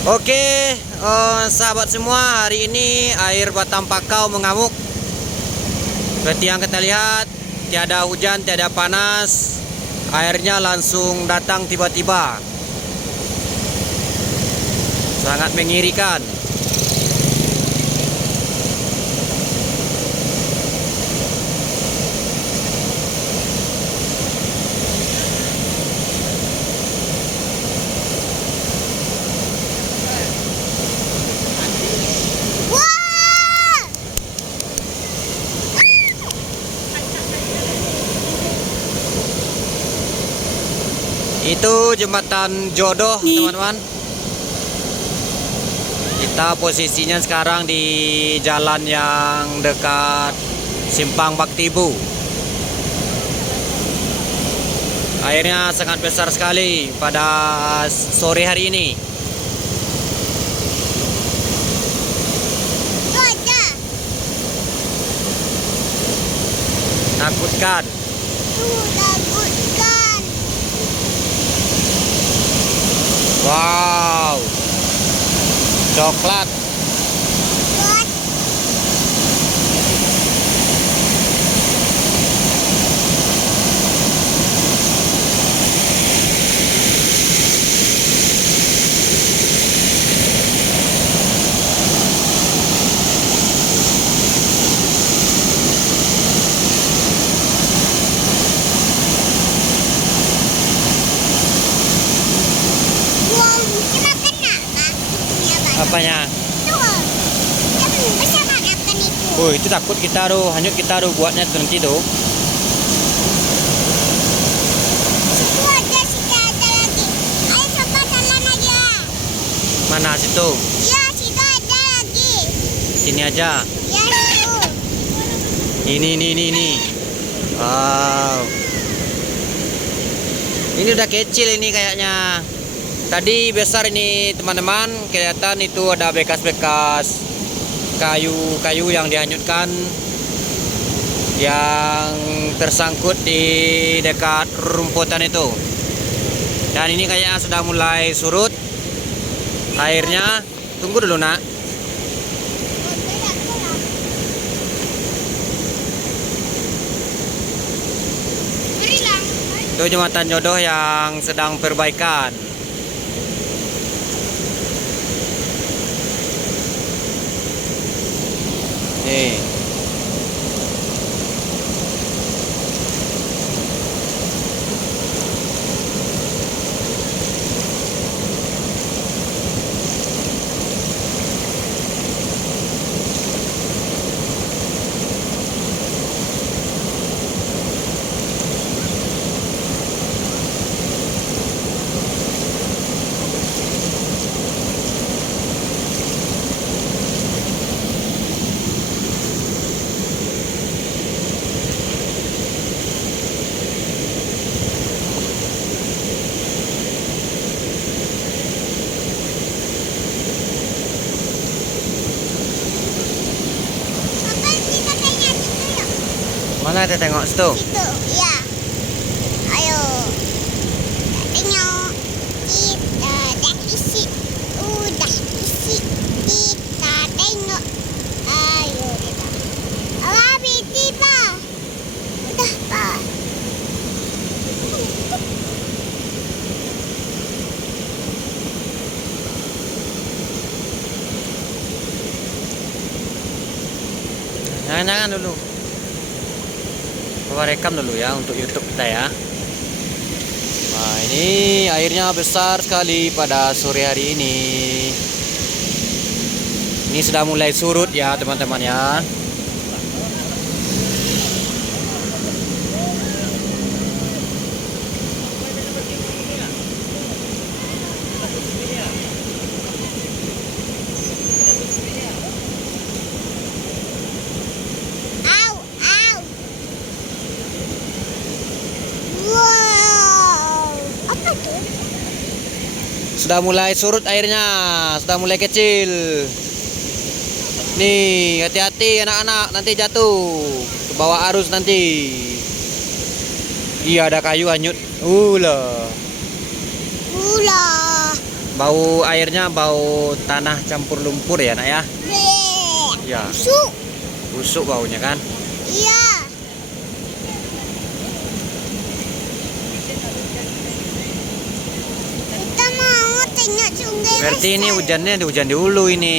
Oke, sahabat semua, hari ini air Batang Pakau mengamuk. Seperti yang kita lihat, tiada hujan, tiada panas, airnya langsung datang tiba-tiba. Sangat mengirikan. Itu jembatan jodoh, teman-teman. Kita posisinya sekarang di jalan yang dekat Simpang Baktibu. Airnya sangat besar sekali pada sore hari ini. Takutkan. Wow, coklat. Apanya? Oh, itu takut kita tuh, hanyut kita tuh buatnya nanti tuh. Mana situ? Ya, situ ada lagi. Sini aja. Ya, situ. Ini. Wow. Ini udah kecil ini kayaknya. Tadi besar ini teman-teman, kelihatan itu ada bekas-bekas kayu-kayu yang dihanyutkan, yang tersangkut di dekat rumputan itu. Dan ini kayaknya sudah mulai surut airnya. Tunggu dulu nak. Itu jembatan jodoh yang sedang perbaikan. Nih. Mana kita tengok situ? Situ, ya. Ayo. Tengok. Kita dah isi. Udah isi. Kita tengok. Ayo kita. Habis tiba. Udah, Pak. Jangan dulu. Coba rekam dulu ya untuk YouTube kita ya. Nah, ini airnya besar sekali pada sore hari ini. Ini sudah mulai surut ya teman-teman ya. Au, au. Wow. Apa tuh? Sudah mulai surut airnya, sudah mulai kecil. Nih, hati-hati anak-anak, nanti jatuh ke bawah arus nanti. Iya, ada kayu hanyut. Ulah. Bau airnya bau tanah campur lumpur ya nak ya. Bleh. Ya, Busuk. busuk baunya kan. Iya. Kita mau tengok sungai Berarti ini besar. hujannya di hujan di hulu ini.